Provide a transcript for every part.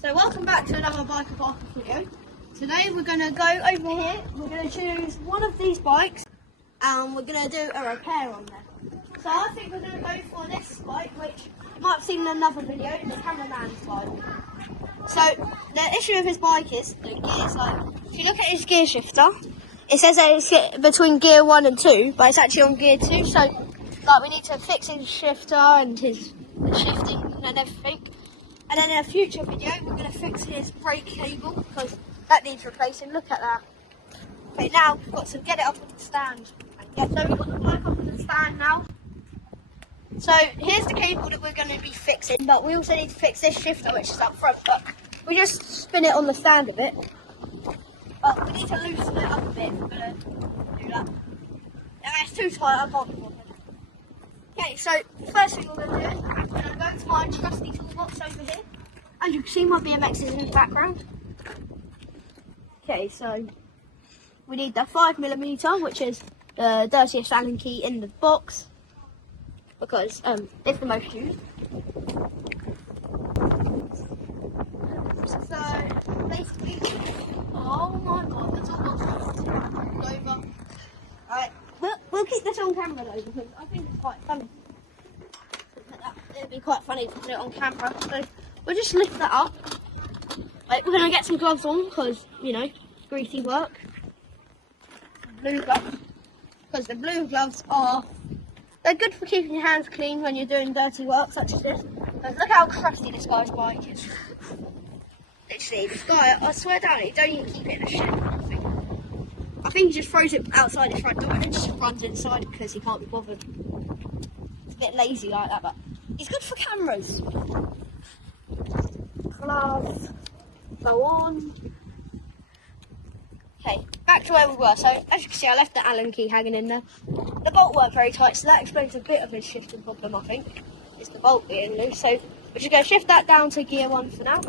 So welcome back to another bike of Arthur video. Today we're going to go over here, we're going to choose one of these bikes and we're going to do a repair on there. So I think we're going to go for this bike, which you might have seen in another video, the Cameraman's bike. So the issue with his bike is the gears, if you look at his gear shifter, it says that it's between gear 1 and 2, but it's actually on gear 2, so we need to fix his shifter and his shifting and everything. And then in a future video, we're going to fix his brake cable because that needs replacing. Look at that. Okay, now we've got to get it up on the stand. So we've got the bike up on the stand now. So here's the cable that we're going to be fixing, but we also need to fix this shifter, which is up front. But we just spin it on the stand a bit. But we need to loosen it up a bit. We're going to do that. Yeah, it's too tight. I can't do it. Okay, so first thing we're going to do is I'm going to go to my trusty toolbox over here. As you can see, my BMX is in the background. Okay, so we need the 5mm, which is the dirtiest Allen key in the box, because it's the most used. So basically, oh my god, the toolbox is over. Alright. We'll keep this on camera though, because I think it's quite funny. It'd be quite funny to put it on camera. So we'll just lift that up. We're going to get some gloves on because, you know, greasy work. Blue gloves. Because the blue gloves they're good for keeping your hands clean when you're doing dirty work such as this. Because look how crusty this guy's bike is. Literally, this guy, I swear down, he don't even keep it in a shed or nothing. I think he just throws it outside his front door and then just runs inside because he can't be bothered to get lazy like that. But he's good for cameras. Gloves go on. Okay, back to where we were. So as you can see, I left the Allen key hanging in there. The bolt worked very tight, so that explains a bit of his shifting problem. I think it's the bolt being loose. So we're just going to shift that down to gear 1 for now.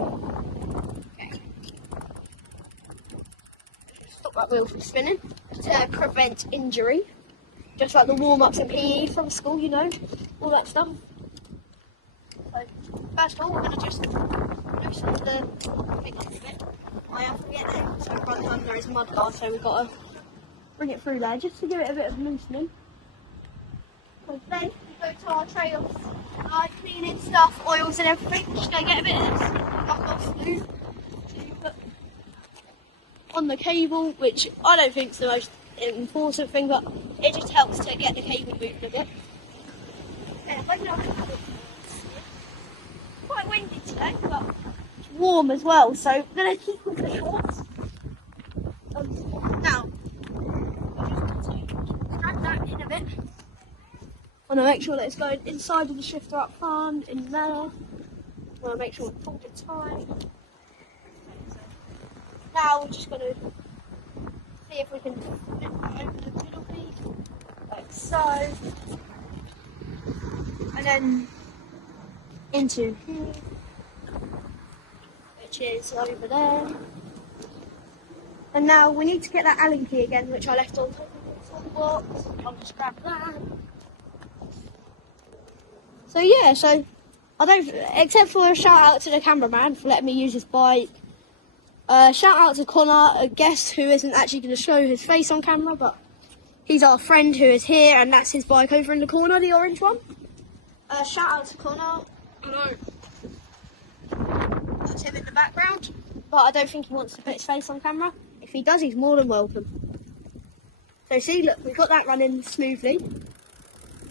Stop that wheel from spinning to prevent injury, just like the warm-ups and PE from school, you know, all that stuff. So first of all, we're going to just loosen the thing up a bit. I have to get there, so it runs under his mud guard, so we've got to bring it through there just to give it a bit of loosening. So then we go to our tray of cleaning stuff, oils and everything. Just going to get a bit of this back off smooth. On the cable, which I don't think is the most important thing, but it just helps to get the cable moving a bit. Quite windy today, but it's warm as well, so I'm going to keep with the shorts. Now, I'm just going to drag that in a bit. I want to make sure that it's going inside of the shifter up front, in there. I want to make sure it's pulled it tight. Now we're just going to see if we can open the middle piece, like so, and then into here, which is over there. And now we need to get that Allen key again, which I left on top of the box. I'll just grab that. So yeah, so I don't, except for a shout out to the cameraman for letting me use his bike. Shout out to Connor, a guest who isn't actually going to show his face on camera, but he's our friend who is here, and that's his bike over in the corner, the orange one. Shout out to Connor. Hello. That's him in the background, but I don't think he wants to put his face on camera. If he does, he's more than welcome. So see, look, we've got that running smoothly.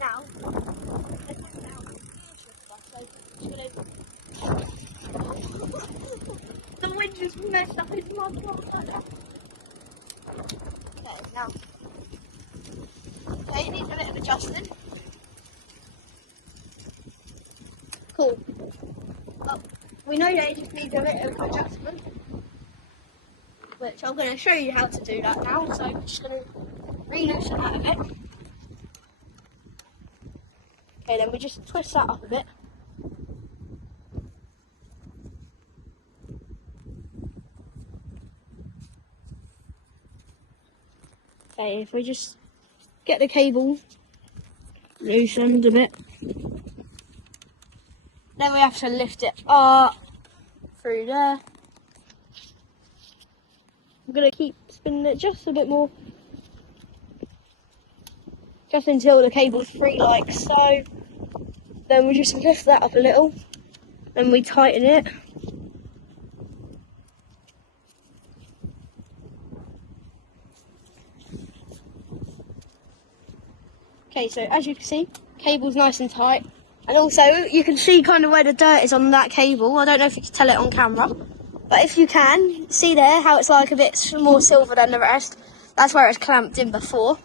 Now, let's put it out. So, just gonna... The wind just messed up his mud guard. Okay, now. Okay, it needs a bit of adjusting. Cool. Oh, we know that it just needs a bit of adjustment, which I'm going to show you how to do that now. So I'm just going to re-loosen that a bit. Okay, then we just twist that up a bit. Okay, if we just get the cable loosened a bit, then we have to lift it up through there. I'm going to keep spinning it just a bit more. Just until the cable's free like so. Then we just lift that up a little. Then we tighten it. Okay, so as you can see, cable's nice and tight. And also, you can see kind of where the dirt is on that cable. I don't know if you can tell it on camera. But if you can, see there how it's like a bit more silver than the rest. That's where it's clamped in before.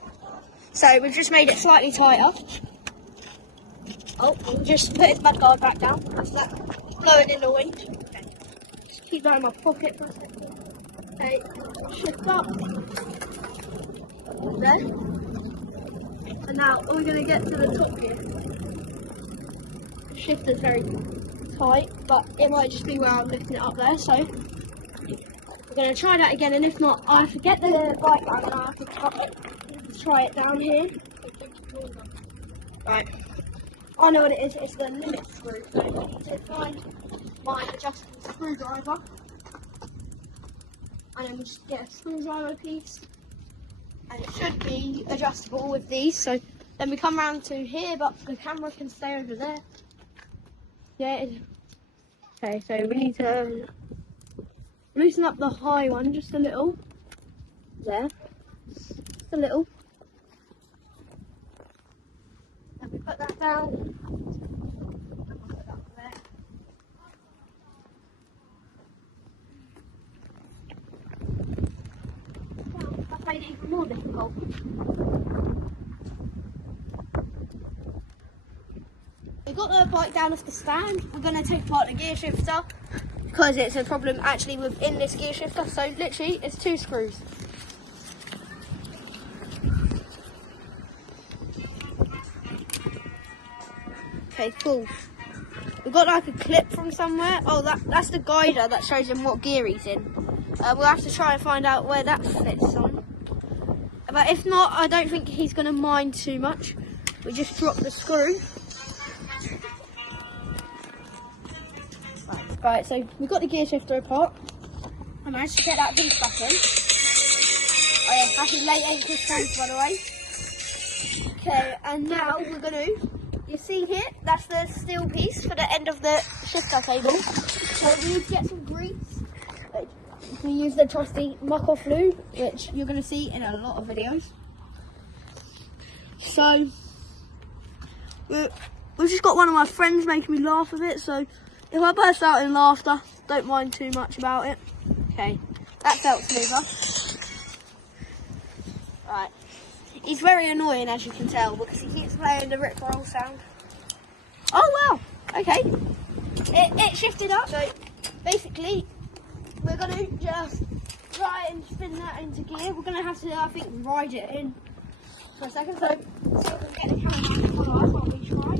So we've just made it slightly tighter. Oh, we'll just put his mudguard back down. That's that blowing in the wind. Okay. Just keep that in my pocket for a second. Okay, shift up. There. And now we're going to get to the top gear. The shifter's very tight, but it might just be where I'm lifting it up there, so we're going to try that again, and if not, I forget the bike down and I have to try it down here. Right, I know what it is, it's the limit screw, so I need to find my adjustable screwdriver, and then we just get a screwdriver piece, and it should be adjustable with these, so then we come round to here, but the camera can stay over there. Yeah, it is. Okay, so we need to loosen up the high one just a little. There. Just a little. And we put that down. Put that there. Well, that made it even more difficult. We've got the bike down off the stand. We're going to take apart the gear shifter because it's a problem actually within this gear shifter. So literally it's 2 screws. Okay, cool. We've got like a clip from somewhere. Oh, that's the guider that shows him what gear he's in. We'll have to try and find out where that fits on. But if not, I don't think he's going to mind too much. We just drop the screw. Right, so we've got the gear shifter apart. I managed to get that piece back in. Oh yeah, happy late 80s friends, by the way. Okay, and now we're going to, you see here, that's the steel piece for the end of the shifter cable. So we need to get some grease. We use the trusty muck-off lube, which you're going to see in a lot of videos. So, we've just got one of my friends making me laugh a bit, so if I burst out in laughter, don't mind too much about it. Okay, that felt smoother. Right, he's very annoying as you can tell because he keeps playing the Rick Roll sound. Oh wow, okay, it shifted up. So basically, we're going to just try and spin that into gear. We're going to have to, I think, ride it in for a second. So if we can get the camera on while we try.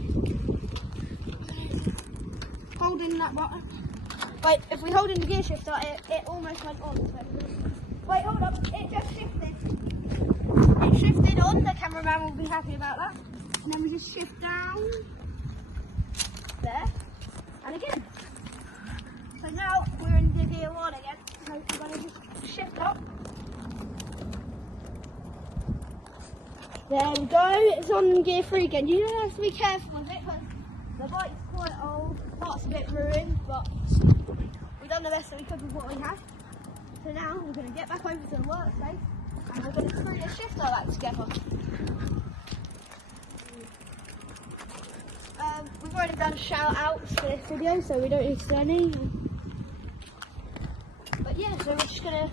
Holding that button. Wait, if we hold in the gear shifter, it almost went on. So. Wait, hold up. It just shifted. It shifted on. The cameraman will be happy about that. And then we just shift down. There. And again. So now we're in the gear 1 again. So we're going to just shift up. There we go. It's on gear 3 again. You don't have to be careful with it because the bike's quite old. Part's a bit ruined, but we've done the best that we could with what we had. So now we're going to get back over to the workspace and we're going to screw the shifter back together. We've already done shout outs for this video, so we don't need to do any. But yeah, so we're just going to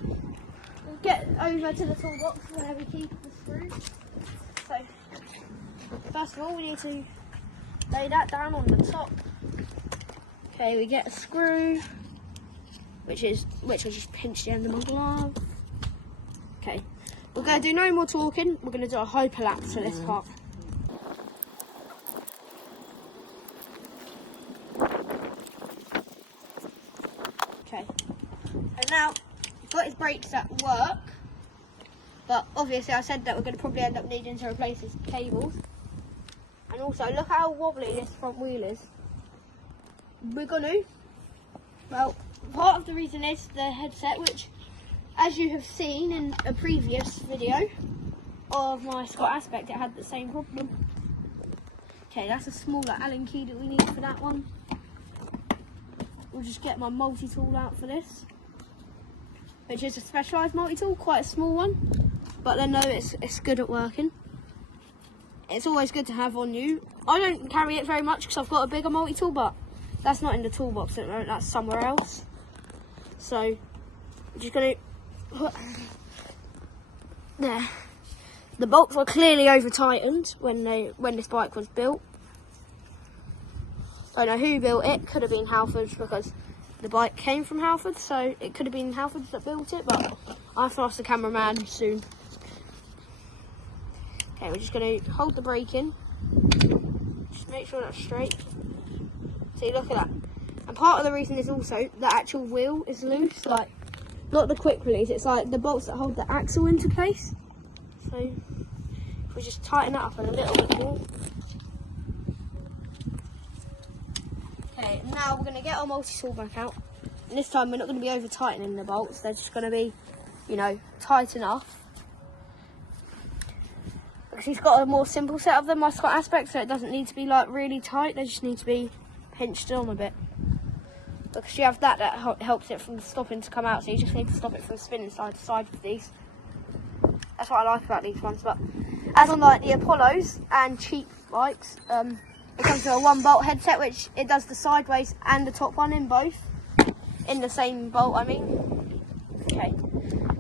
get over to the toolbox where we keep the screws. So first of all, we need to lay that down on the top. Okay, we get a screw, which I just pinched the end of my glove. Okay, we're going to do no more talking. We're going to do a hyperlapse for this part. Okay, and now we've got his brakes that work, but obviously I said that we're going to probably end up needing to replace his cables. And also, look how wobbly this front wheel is. We're going to, well, part of the reason is the headset, which, as you have seen in a previous video of my Scott Aspect, it had the same problem. Okay, that's a smaller Allen key that we need for that one. We'll just get my multi-tool out for this, which is a specialised multi-tool, quite a small one, but I know it's good at working. It's always good to have on you. I don't carry it very much because I've got a bigger multi-tool, but that's not in the toolbox at the moment, that's somewhere else. So, I'm just going to put there. The bolts were clearly over-tightened when this bike was built. I don't know who built it. Could have been Halfords because the bike came from Halfords, so it could have been Halfords that built it, but I'll have to ask the cameraman soon. Okay, we're just going to hold the brake in. Just make sure that's straight. See, look at that. And part of the reason is also the actual wheel is loose, like, not the quick release, it's like the bolts that hold the axle into place. So, if we just tighten that up a little bit more. Okay, now we're going to get our multi-tool back out. And this time we're not going to be over tightening the bolts, they're just going to be, you know, tight enough. Because he's got a more simple setup than my Scott Aspect, so it doesn't need to be like really tight, they just need to be pinched on a bit. Because you have that helps it from stopping to come out, so you just need to stop it from spinning side to side with these. That's what I like about these ones, but as on like the Apollos and cheap bikes, it comes with a 1-bolt headset, which it does the sideways and the top one in both, in the same bolt, I mean. Okay,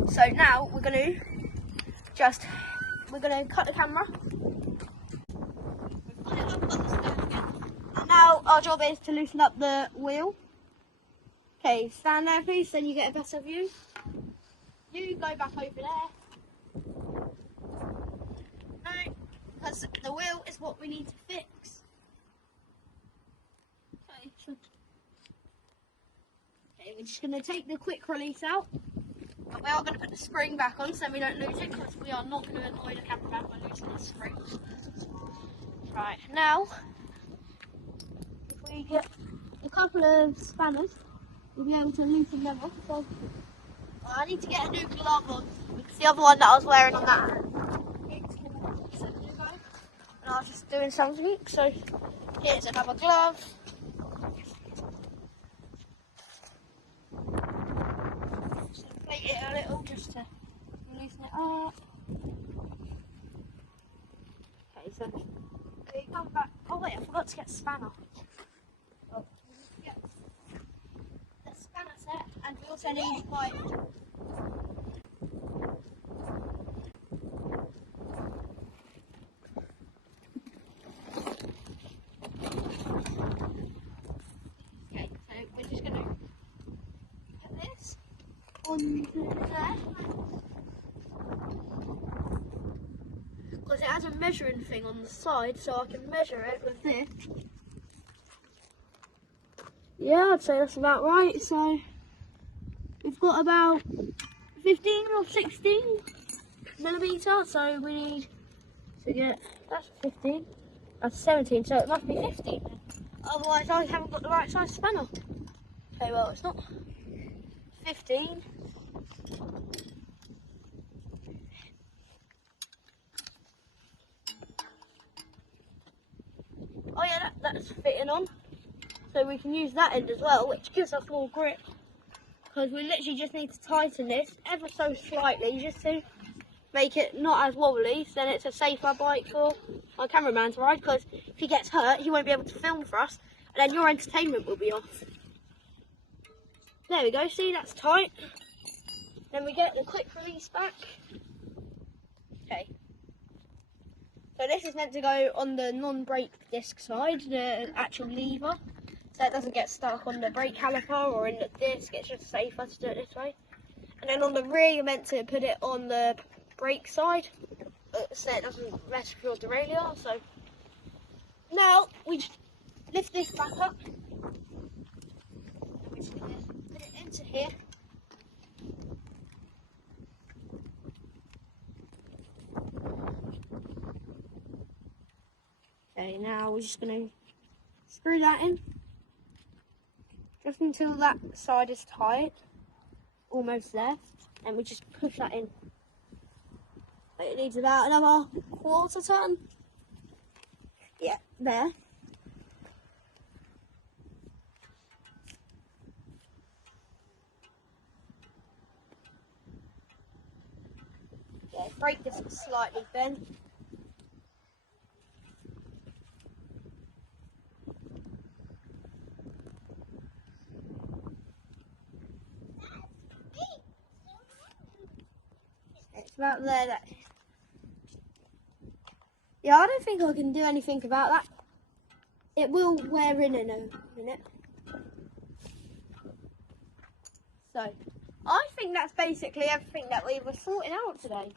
so now we're going to cut the camera. And now our job is to loosen up the wheel. Okay, stand there please, then you get a better view. You go back over there. No, because the wheel is what we need to fix. Okay, we're just going to take the quick release out. But we are going to put the spring back on so we don't lose it, because we are not going to annoy the cameraman by losing the spring. Right, now, if we get a couple of spanners, we'll be able to loosen them up. So, I need to get a new glove on, because the other one that I was wearing on that and I was just doing something, so here's another glove. Just inflate it a little just to loosen it up. Okay, so we come back. Oh wait, I forgot to get the spanner. Oh, yeah. The spanner set, and we also need like we're just going to get this onto there, because it has a measuring thing on the side, so I can measure it with this. Yeah, I'd say that's about right. So we've got about 15 or 16 millimetre, so we need to get, that's 15, that's 17, so it must be 15 then. Otherwise I haven't got the right size spanner. Okay, well it's not 15. Oh yeah, that's fitting on. So we can use that end as well, which gives us more grip. Because we literally just need to tighten this ever so slightly, just to make it not as wobbly, so then it's a safer bike for my cameraman to ride, because if he gets hurt, he won't be able to film for us, and then your entertainment will be off. There we go, see, that's tight. Then we get the quick release back. Okay. So this is meant to go on the non-brake disc side, the actual lever, so it doesn't get stuck on the brake caliper or in the disc, it's just safer to do it this way. And then on the rear, you're meant to put it on the brake side, so it doesn't mess with your derailleur. So now we just lift this back up, and we're just going to put it into here. Okay, now we're just going to screw that in, just until that side is tight, almost there, and we just push that in. It needs about another quarter turn. Yeah, there. Yeah, brake disc is slightly bent. It's about there. That. Yeah, I don't think I can do anything about that. It will wear in a minute. So, I think that's basically everything that we were sorting out today.